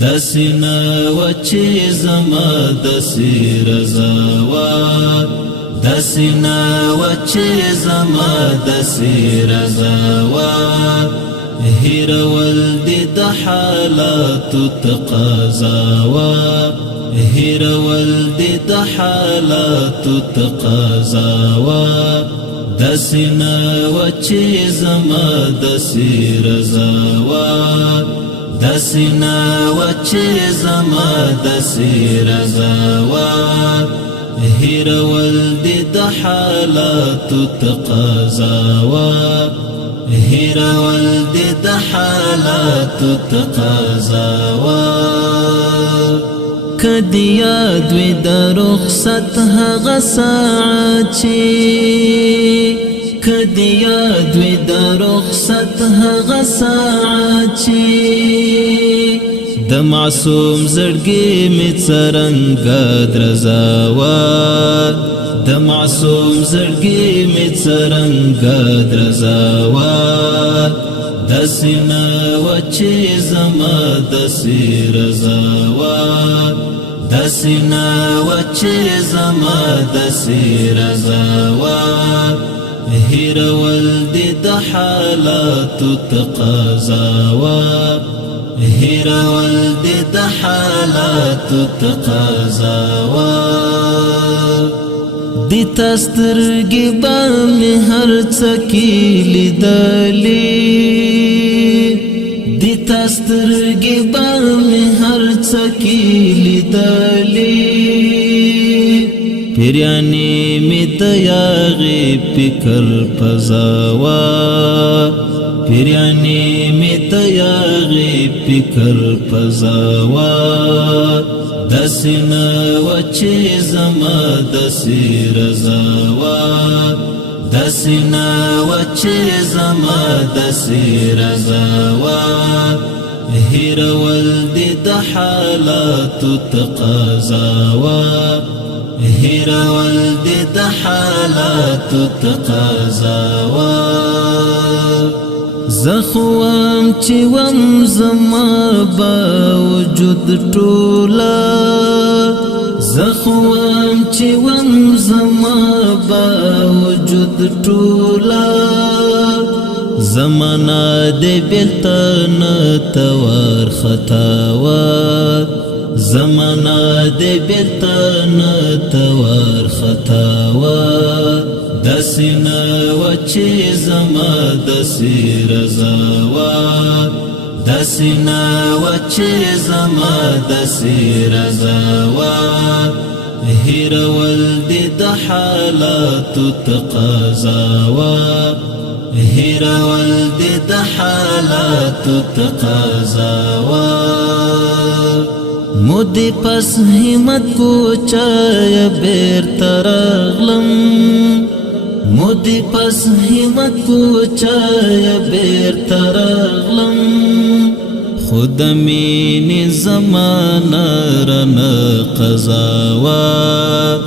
دسنا وچی زما دسی رضاوات دسنا وچی زما دسی رضاوات هیرول دی د حالاتو تقاضاوات هیرول دی د حالاتو تقاضاوات دسنا وچی زما دسی رضاوات دسنا وچی زما دسی رضاوات هیرول دی د حالاتو تقاضاوات هیرول دی د حالاتو تقاضاوات کدی یاد وی د رخصت هغه ساعت چی کدی یاد وی د رخصت هغه ساعت چی د معصوم زړګي می څرنګه درزاوات د معصوم زړګي می څرنګه درزاوات دسنا وچی زما دسی رضاوات دسنا وچی زما دسی رضاوات هیرول دی د حالاتو تقاضاوات هیرول دی د حالاتو تقاضاوات دی تسترګي با می هر څکی لیدلی دی تسترګي با می هر څکی لیدلی پیرانی می تیاغی فکر پزاوات پیرانی می تیاغی فکر پزاوات دسنا وچی زما دسی رضاوات دسنا وچی زما دسی رضاوات هیرول دی د حالاتو تقاضاوات هیرول دی د حالاتو تقاضاوات زخوام چی وم زما باوجود ټولا زخوام چی وم زما باوجود ټولا زمانا دے بیلتان توار خطاوات زمانا دے بیلتان توار خطاوات دسنا وچی زما دسی رضاوات دسنا وچی زما دسی رضاوات هیرول دی د حالاتو تقاضاوات هیرول دی د حالاتو تقاضاوات مودی پس همت کو چای بیر ترغلم مودی پس همت کو چای بیر ترغلم خود مین زمانہ رن قضاوات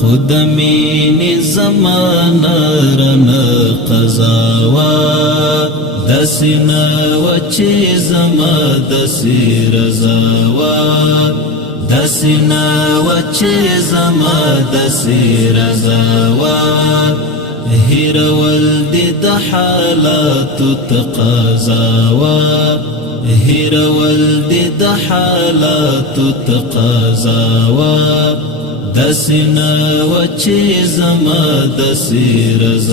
خود مین زمانہ رن قضاوات دسنا وچی زما دسی رضاوات دسنا وچی زما دسی رضاوات هیرول دی د حالاتو تقاضاوات هیرول دی د حالاتو تقاضاوات دسنا وچی زما دسی رضاوات